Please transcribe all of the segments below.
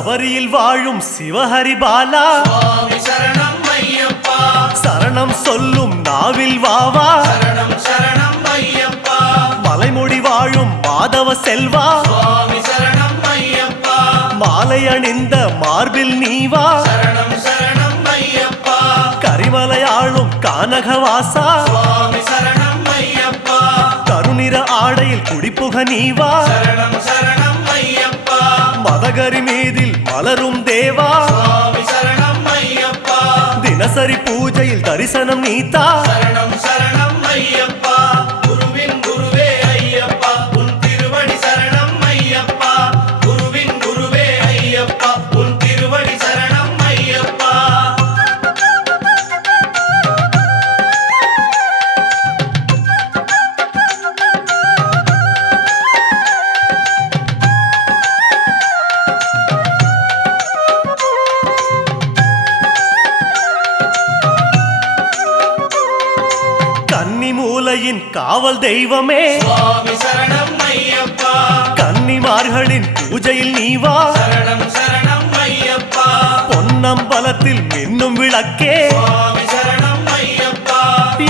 சபரியில் வாழும் சிவஹரி பாலா சுவாமி சரணம் ஐயப்பா சரணம் சொல்லும் நாவில் வாவா சரணம் சரணம் ஐயப்பா மலைமுடி வாழும் மாதவ செல்வா சுவாமி சரணம் ஐயப்பா மாலை அணிந்த மார்பில் நீவா சரணம் சரணம் ஐயப்பா கரிமலையாளும் கானகவாசா சுவாமி சரணம் ஐயப்பா கருநிற ஆடையில் குடிப்புக நீவா சரணம் சரணம் ஐயப்பா மதகரி மீதில் மலரும் தேவா சுவாமி சரணம் ஐயப்பா தினசரி பூஜையில் தரிசனம் நீத்தா சரணம் சரணம் ஐயப்பா குருவின் குருவே ஐயப்பா உன் திருவடி சரணம் ஐயப்பா குருவின் குருவே ஐயப்பா உன் திருவடி சரணம் ஐயப்பா கன்னிமூலையின் காவல் தெய்வமே சுவாமி சரணம் ஐயப்பா கன்னிமார்களின் பூஜையில் நீவா சரணம் சரணம் ஐயப்பா பொன்னம்பலத்தில் மின்னும் விளக்கே சுவாமி சரணம் ஐயப்பா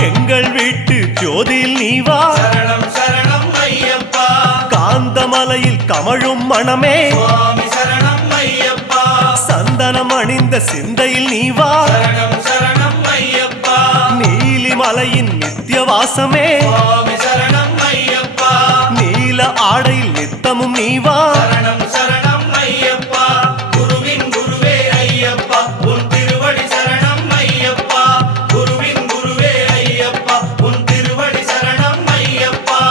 எங்கள் வீட்டு ஜோதியில் நீவா சரணம் சரணம் ஐயப்பா காந்தமலையில் கமழும் மணமே சுவாமி சரணம் ஐயப்பா சந்தனம் அணிந்த சிந்தையில் நீவா சரணம் சரணம் ஐயப்பா நீலிமலையின் நித்தியவாசமே சுவாமி சரணம் ஐயப்பா நீல ஆடையில் நித்தமும் நீவா சரணம் சரணம் ஐயப்பா குருவின் குருவே ஐயப்பா உன் திருவடி சரணம் ஐயப்பா குருவின் குருவே ஐயப்பா உன் திருவடி சரணம் ஐயப்பா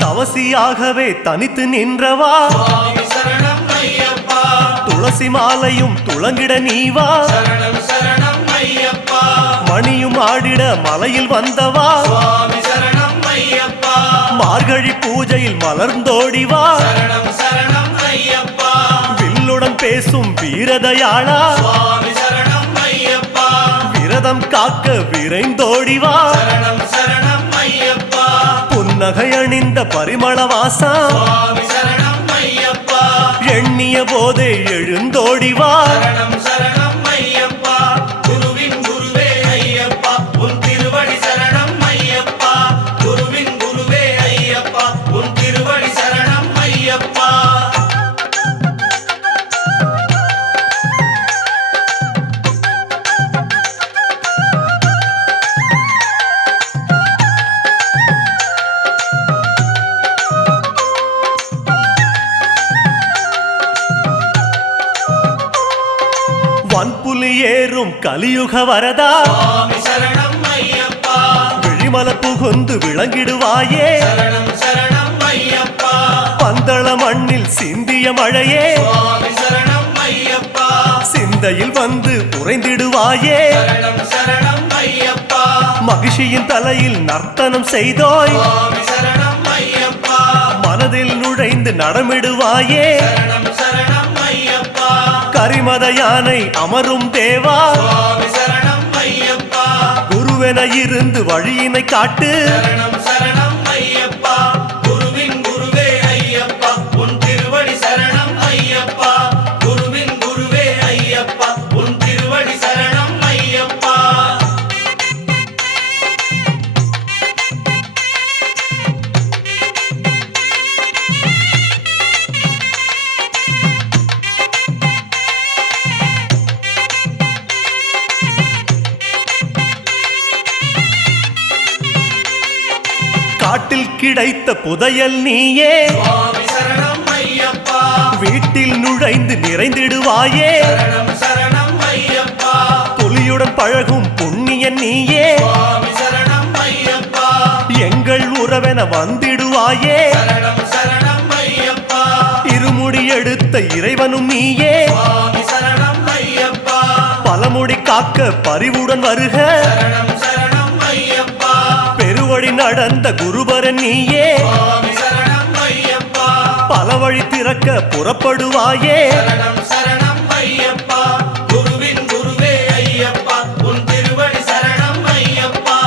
தவசியாகவே தனித்து நின்றவா சுவாமி சரணம் ஐயப்பா துளசி மாலையும் துளங்கிட நீவா சரணம் சரணம் ஐயப்பா மணியும் ஆடிட மலையில் வந்தவா சுவாமி சரணம் ஐயப்பா மார்கழி பூஜையில் மலர்ந்தோடிவா சரணம் சரணம் ஐயப்பா வில்லுடன் பேசும் வீரதயாளா சுவாமி சரணம் ஐயப்பா விரதம் காக்க விரைந்தோடிவா சரணம் சரணம் ஐயப்பா புன்னகை அணிந்த பரிமளவாசா சுவாமி சரணம் ஐயப்பா எண்ணிய போதே எழுந்தோடிவா சரணம் சரணம் ஐயப்பா குருவின் குருவே ஐயப்பா உன் திருவடி சரணம் ஐயப்பா குருவின் குருவே ஐயப்பா உன் திருவடி சரணம் ஐயப்பா வன்புலி ஏறும் கலியுக வரதா சுவாமி சரணம் ஐயப்பா விழிமல புகுந்து விளங்கிடுவாயே சரணம் சரணம் ஐயப்பா பந்தள மண்ணில் சிந்திய மழையே சுவாமி சரணம் ஐயப்பா சிந்தையில் வந்து உறைந்திடுவாயே சரணம் சரணம் ஐயப்பா மகிழ்ச்சியின் தலையில் நர்த்தனம் செய்தோய் சுவாமி சரணம் ஐயப்பா மனதில் நுழைந்து நடமிடுவாயே சரணம் சரணம் ஐயப்பா கரிமத யானை அமரும் தேவா சுவாமி சரணம் ஐயப்பா குருவென இருந்து வழியினை காட்டு சரணம் சரணம் ஐயப்பா குருவின் குருவே ஐயப்பா உன் திருவடி சரணம் ஐயப்பா குருவின் குருவே ஐயப்பா உன் திருவடி சரணம் ஐயப்பா காட்டில் கிடைத்த புதையல் நீயே சுவாமி சரணம் ஐயப்பா வீட்டில் நுழைந்து நிறைந்திடுவாயே சரணம் சரணம் ஐயப்பா புலியுடன் பழகும் புண்ணியன் நீயே சுவாமி சரணம் ஐயப்பா எங்கள் உறவென வந்திடுவாயே சரணம் சரணம் ஐயப்பா இருமுடி எடுத்த இறைவனும் நீயே சுவாமி சரணம் ஐயப்பா பலமுடி காக்க பரிவுடன் வருக சரணம் சரணம் ஐயப்பா பெருவழி நடந்த குருபரன் நீயே சுவாமி சரணம் ஐயப்பா பல வழி திறக்க புறப்படுவாயே சரணம் சரணம் ஐயப்பா குருவின் குருவே ஐயப்பா உன் திருவடி சரணம் ஐயப்பா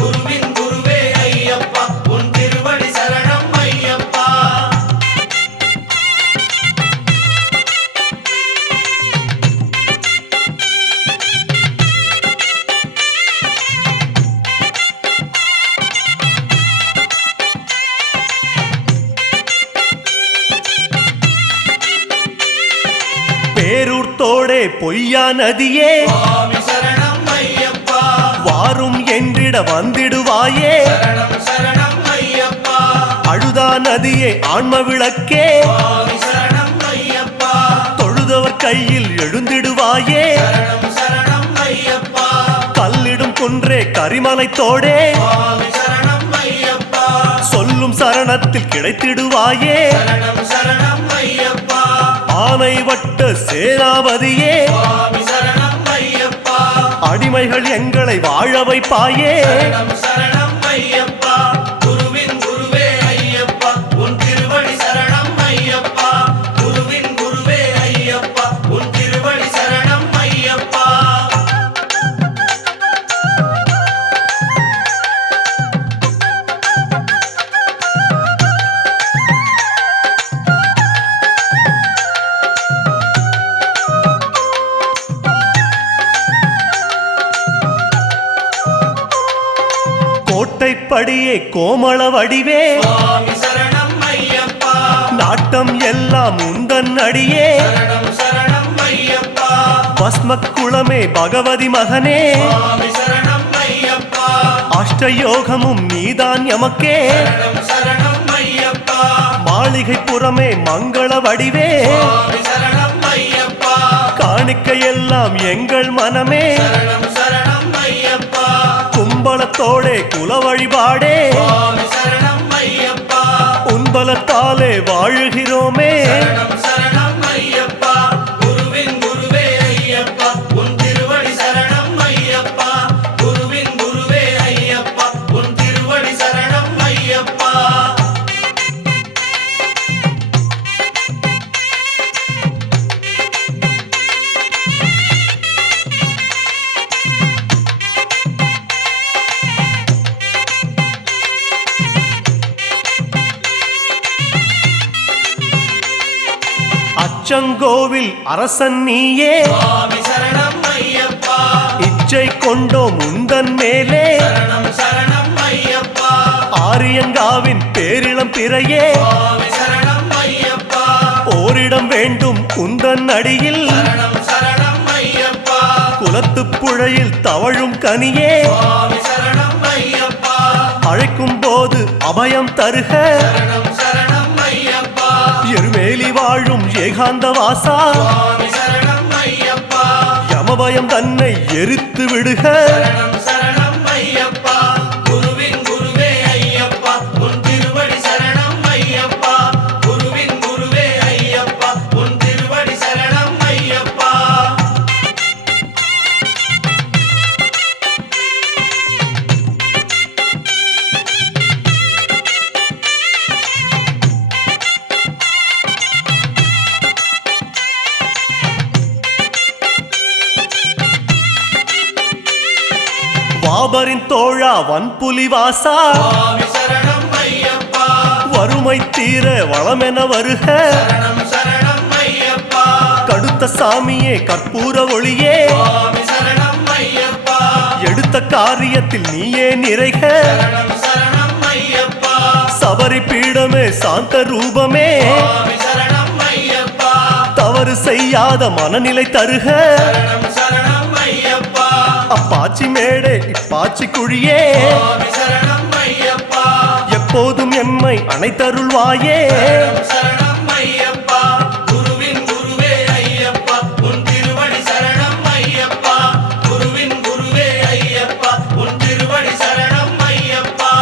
குருவின் குருவே ஐயப்பா உன் திருவடி சரணம் ஐயப்பா பேரூர் தோடே பொய்யா நதியே சுவாமி சரணம் ஐயப்பா வாரும் என்றிட வந்திடுவாயே சரணம் சரணம் ஐயப்பா அழுதா நதியே ஆன்ம விளக்கே சுவாமி சரணம் ஐயப்பா தொழுதவர் கையில் எழுந்திடுவாயே சரணம் சரணம் ஐயப்பா கல்லிடும் குன்றே கரிமலை தோடே சுவாமி சரணம் ஐயப்பா சொல்லும் சரணத்தில் கிடைத்திடுவாயே சரணம் சரணம் ஐயப்பா ஆனை வட்ட சேனாபதியே சுவாமி சரணம் ஐயப்பா அடிமைகள் எங்களை வாழ வைப்பாயே சரணம் சரணம் ஐயப்பா குருவின் குருவே ஐயப்பா உன் திருவடி சரணம் ஐயப்பா குருவின் குருவே ஐயப்பா உன் திருவடி சரணம் ஐயப்பா கோட்டைப்படியே கோமள வடிவே சுவாமி சரணம் ஐயப்பா நாட்டம் எல்லாம் உந்தன் அடியே சரணம் சரணம் ஐயப்பா பஸ்ம குளமே பகவதி மகனே சுவாமி சரணம் ஐயப்பா அஷ்டயோகமும் நீதான் எமக்கே சரணம் சரணம் ஐயப்பா மாளிகை புறமே மங்கள வடிவே சுவாமி சரணம் ஐயப்பா காணிக்கையெல்லாம் எங்கள் மனமே சரணம் சரணம் ஐயப்பா கும்பலத்தோடே குல வழிபாடே சுவாமி சரணம் ஐயப்பா உன்பலத்தாலே வாழுகிறோமே சரணம் சரணம் ஐயப்பா குருவின் குருவே ஐயப்பா உன் திருவடி சரணம் ஐயப்பா குருவின் குருவே ஐயப்பா உன் திருவடி சரணம் ஐயப்பா அச்சங்கோவில் அரசன் நீயே சுவாமி சரணம் ஐயப்பா இச்சை கொண்டோம் உந்தன் மேலே சரணம் சரணம் ஐயப்பா ஆரியங்காவின் பேரிளம் பிறையே சுவாமி சரணம் ஐயப்பா ஓரிடம் வேண்டும் உந்தன் அடியில் சரணம் சரணம் ஐயப்பா குலத்துப் புழையில் தவழும் கனியே சுவாமி சரணம் ஐயப்பா அழைக்கும் போது அபயம் தருக சரணம் சரணம் ஐயப்பா எருமேலி வாழும் ஏகாந்த வாசா சுவாமி சரணம் ஐயப்பா யமபயம் தன்னை எரித்து விடுக சரணம் சரணம் ஐயப்பா குருவின் குருவே ஐயப்பா உன் திருவடி சரணம் ஐயப்பா குருவின் குருவே ஐயப்பா உன் திருவடி சரணம் ஐயப்பா வாபரின் தோழா வன்புலி வாசா சுவாமி சரணம் ஐயப்பா வறுமை தீர வளமென வருக சரணம் சரணம் ஐயப்பா கடுத்த சாமியே கற்பூர ஒளியே சுவாமி சரணம் ஐயப்பா எடுத்த காரியத்தில் நீயே நிறைக சரணம் சரணம் ஐயப்பா சபரி பீடமே சாந்த ரூபமே சுவாமி சரணம் ஐயப்பா தவறு செய்யாத மனநிலை தருக சரணம் சரணம் ஐயப்பா அப்பாச்சி மேடே இப்பாச்சி குழியே சுவாமி சரணம் ஐயப்பா எப்போதும் எம்மை அனைத்தருள்வாயே சரணம் சரணம் ஐயப்பா குருவின் குருவே ஐயப்பா உன் திருவடி சரணம் ஐயப்பா குருவின் குருவே ஐயப்பா உன் திருவடி சரணம் ஐயப்பா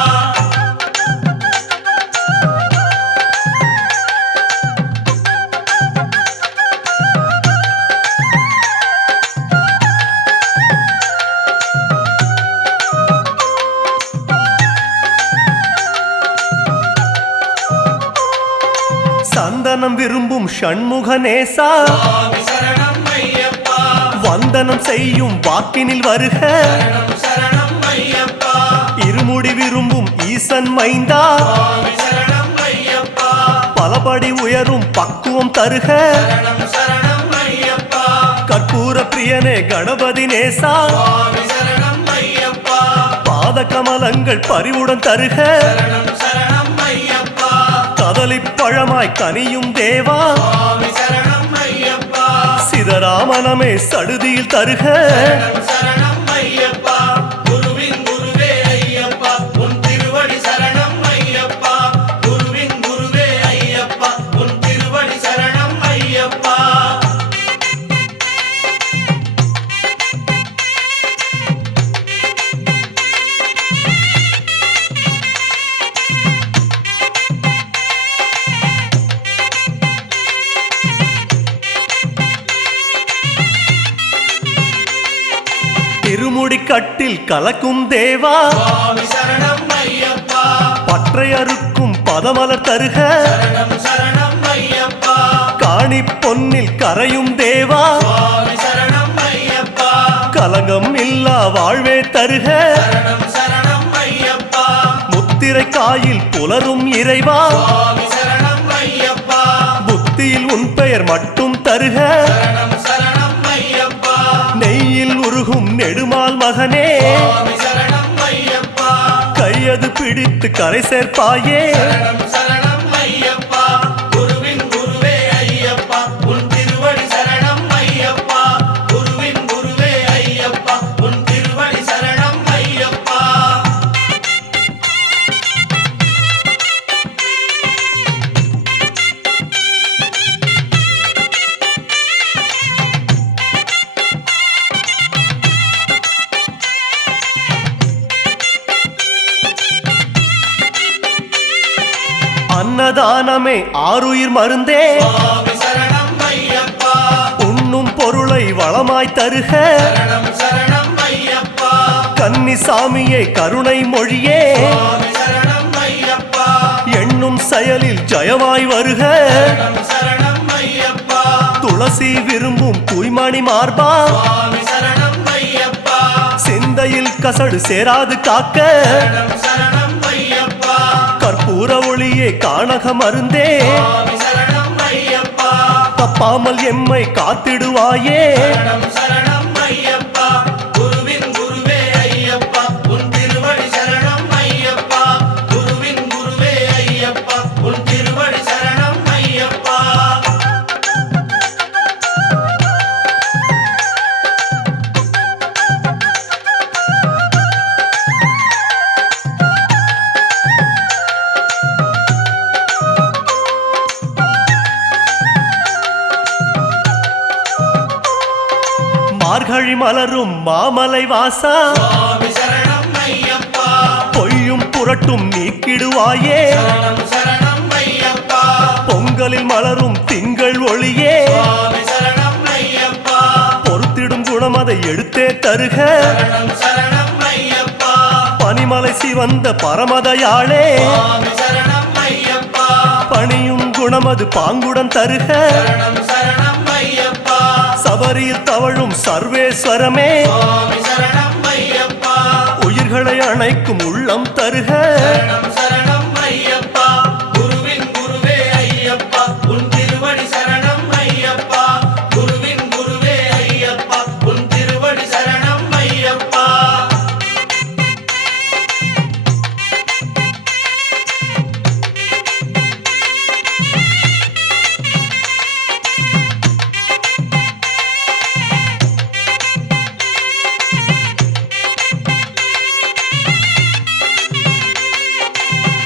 சந்தனம் விரும்பும் ஷண்முகநேசா சுவாமி சரணம் ஐயப்பா வந்தனம் செய்யும் வாக்கினில் வருக சரணம் சரணம் ஐயப்பா இருமுடி விரும்பும் ஈசன் மைந்தா சுவாமி சரணம் ஐயப்பா பலபடி உயரும் பக்குவம் தருக சரணம் சரணம் ஐயப்பா கற்பூர பிரியனே கணபதி நேசா சுவாமி சரணம் ஐயப்பா பாத கமலங்கள் பரிவுடன் தருக சரணம் சரணம் ஐயப்பா கதலிப் பழமாய் கனியும் தேவா சுவாமி சரணம் ஐயப்பா சிதராமனமே சடுதியில் தருக சரணம் சரணம் ஐயப்பா குருவின் குருவே ஐயப்பா உன் திருவடி சரணம் ஐயப்பா குருவின் குருவே ஐயப்பா உன் திருவடி சரணம் ஐயப்பா திருமுடி கட்டில் கலக்கும் தேவா சுவாமி சரணம் ஐயப்பா பற்றை அறுக்கும் பதமலர் தருக சரணம் சரணம் ஐயப்பா காணி பொன்னில் கரையும் தேவா சுவாமி சரணம் ஐயப்பா கலங்கம் இல்லா வாழ்வே தருக சரணம் சரணம் ஐயப்பா முத்திரை காயில் புலரும் இறைவா சுவாமி சரணம் ஐயப்பா புத்தியில் உன் பெயர் மட்டும் தருக சரணம் சரணம் ஐயப்பா நெய்யில் உருகும் நெடுமால் மகனே சுவாமி சரணம் ஐயப்பா கையது பிடித்து கரை சேர்ப்பாயே சரணம் சரணம் ஐயப்பா குருவின் குருவே ஐயப்பா உன் திருவடி சரணம் ஐயப்பா குருவின் குருவே ஐயப்பா உன் திருவடி சரணம் ஐயப்பா அன்னதானமே ஆருயிர் மருந்தே சுவாமி சரணம் ஐயப்பா உண்ணும் பொருளை வளமாய் தருக சரணம் சரணம் ஐயப்பா கன்னிசாமியே கருணை மொழியே சுவாமி சரணம் ஐயப்பா எண்ணும் செயலில் ஜெயமாய் வருக சரணம் சரணம் ஐயப்பா துளசி விரும்பும் தூய்மணி மார்பா சுவாமி சரணம் ஐயப்பா சிந்தையில் கசடு சேராது காக்க சரணம் சரணம் ஐயப்பா கற்பூர ஒளியே காணக மருந்தே சுவாமி சரணம் ஐயப்பா தப்பாமல் எம்மை காத்திடுவாயே சரணம் சரணம் ஐயப்பா குருவின் குருவே ஐயப்பா உன் திருவடி சரணம் ஐயப்பா குருவின் குருவே ஐயப்பா உன் திருவடி சரணம் ஐயப்பா மார்கழி மலரும் மாமலை வாசா சுவாமி சரணம் ஐயப்பா பொய்யும் புரட்டும் நீக்கிடுவாயே சரணம் சரணம் ஐயப்பா பொங்கலில் மலரும் திங்கள் ஒளியே சுவாமி சரணம் ஐயப்பா பொறுத்திடும் குணம் அதை எடுத்தே தருக சரணம் சரணம் ஐயப்பா பனிமலை சிவந்த பரமதயாளே சுவாமி சரணம் ஐயப்பா பணியும் குணம் அது பாங்குடன் தருக சரணம் சரணம் ஐயப்பா சபரியில் தவழும் சர்வேஸ்வரமே சுவாமி சரணம் ஐயப்பா உயிர்களை அணைக்கும் உள்ளம் தருக சரணம் சரணம் ஐயப்பா குருவின் குருவே ஐயப்பா உன் திருவடி சரணம் ஐயப்பா குருவின் குருவே ஐயப்பா உன் திருவடி சரணம் ஐயப்பா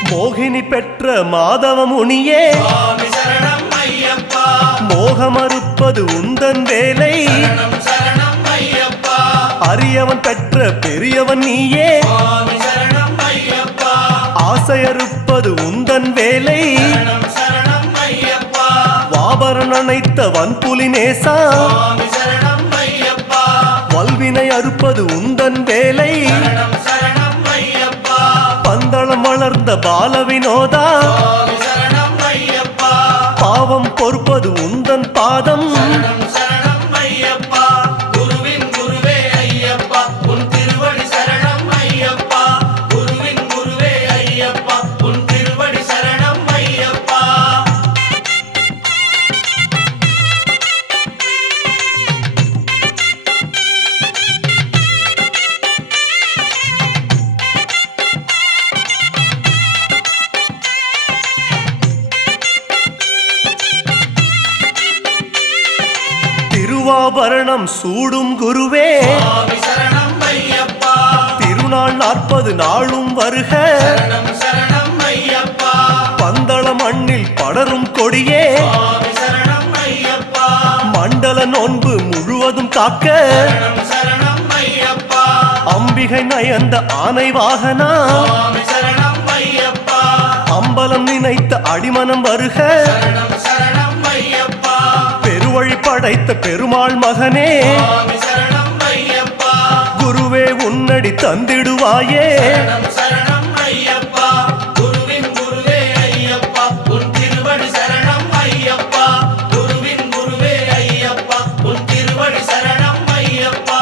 மோகினி பெற்ற மாதவ முனியே சுவாமி சரணம் ஐயப்பா மோகமறுப்பது உந்தன் வேலை சரணம் சரணம் ஐயப்பா அரியவன் பெற்ற பெரியவன் நீயே சுவாமி சரணம் ஐயப்பா ஆசையறுப்பது உந்தன் வேலை சரணம் சரணம் ஐயப்பா வாபரன் அணைத்த வன்புலி நேசா சுவாமி சரணம் ஐயப்பா வல்வினை அறுப்பது உந்தன் வேலை சரணம் சரணம் ஐயப்பா பந்தளம் வளர்ந்த பால வினோதா சுவாமி சரணம் ஐயப்பா பாவம் பொறுப்பது உந்தன் பாதம் சரணம் சரணம் ஐயப்பா குருவின் குருவே ஐயப்பா உன் திருவடி சரணம் ஐயப்பா குருவின் குருவே ஐயப்பா உன் திருவடி சரணம் ஐயப்பா திருவாபரணம் சூடும் குருவே சுவாமி சரணம் ஐயப்பா திருநாள் 40 நாளும் வருக சரணம் சரணம் ஐயப்பா பந்தள மண்ணில் படரும் கொடியே சுவாமி சரணம் ஐயப்பா மண்டல நோன்பு முழுவதும் காக்க சரணம் சரணம் ஐயப்பா அம்பிகை நயந்த ஆனை வாகனா சுவாமி சரணம் ஐயப்பா அம்பலம் நினைத்த அடிமனம் வருக சரணம் சரணம் ஐயப்பா பெருவழி படைத்த பெருமாள் மகனே சுவாமி சரணம் ஐயப்பா குருவே உன்னடி தந்திடுவாயே சரணம் சரணம் ஐயப்பா குருவின் குருவே ஐயப்பா உன் திருவடி சரணம் ஐயப்பா குருவின் குருவே ஐயப்பா உன் திருவடி சரணம் ஐயப்பா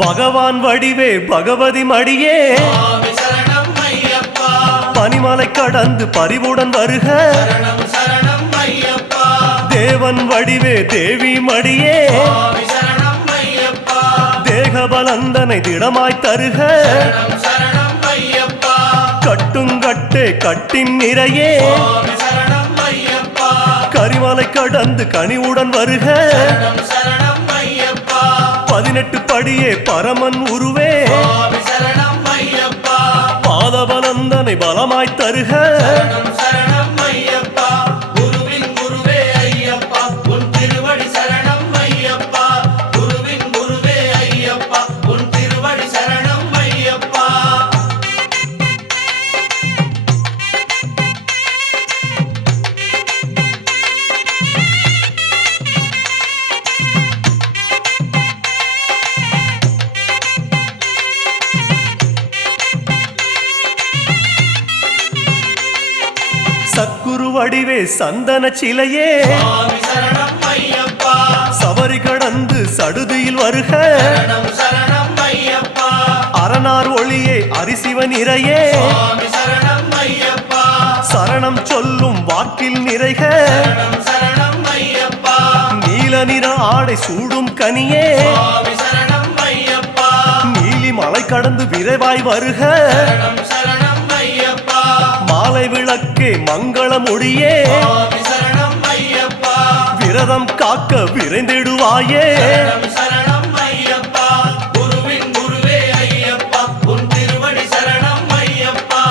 பகவான் வடிவே பகவதி மடியே சுவாமி சரணம் ஐயப்பா பனிமலை கடந்து பரிவுடன் வருக சரணம் சரணம் ஐயப்பா தேவன் வடிவே தேவி மடியே சுவாமி சரணம் ஐயப்பா தேகபலந்தனை திடமாய் தருக சரணம் சரணம் ஐயப்பா கட்டுங்கட்டே கட்டின் நிறையே சுவாமி சரணம் ஐயப்பா கரிமலை கடந்து கனிவுடன் வருக சரணம் சரணம் ஐயப்பா 18 படியே பரமன் உருவே சுவாமி சரணம் ஐயப்பா பாதபலந்தனை பலமாய் தருக சரணம் சரணம் ஐயப்பா குருவின் குருவே ஐயப்பா உன் திருவடி சரணம் ஐயப்பா குருவின் குருவே ஐயப்பா உன் திருவடி சரணம் ஐயப்பா சத்குரு வடிவே சந்தன சிலையே சுவாமி சரணம் ஐயப்பா சபரி கடந்து சடுதியில் வருக சரணம் சரணம் ஐயப்பா அரணார் ஒளியே அரிசிவன் இறையே சுவாமி சரணம் ஐயப்பா சரணம் சொல்லும் வாக்கில் நிறைக சரணம் சரணம் ஐயப்பா நீல நிற ஆடை சூடும் கனியே சுவாமி சரணம் ஐயப்பா நீலி மலை கடந்து விரைவாய் வருக சரணம் சரணம் ஐயப்பா மாலை விளக்கே மங்கள மொழியே சுவாமி சரணம் ஐயப்பா விரதம் காக்க விரைந்திடுவாயே சரணம் சரணம் ஐயப்பா குருவின் குருவே ஐயப்பா உன் திருவடி சரணம் ஐயப்பா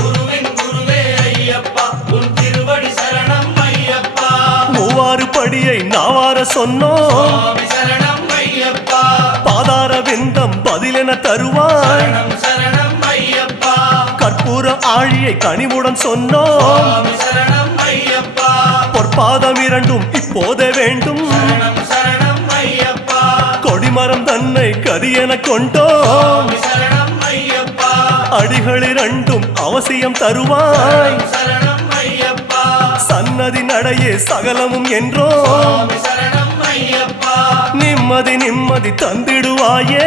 குருவின் குருவே ஐயப்பா உன் திருவடி சரணம் ஐயப்பா மூவாறு படியை நாவார சொன்னோம் சுவாமி சரணம் ஐயப்பா பாதார விந்தம் பதிலென தருவாய் சரணம் சரணம் ஐயப்பா கற்பூர ஆழியை கனிவுடன் சொன்னோம் சுவாமி சரணம் ஐயப்பா பொற்பாதம் இரண்டும் இப்போதே வேண்டும் சரணம் சரணம் ஐயப்பா கொடிமரம் தன்னை கரியென கொண்டோம் சுவாமி சரணம் ஐயப்பா அடிகள் இரண்டும் அவசியம் தருவாய் சரணம் ஐயப்பா சன்னதி நடையே சகலமும் என்றோம் சுவாமி சரணம் ஐயப்பா நிம்மதி நிம்மதி தந்திடுவாயே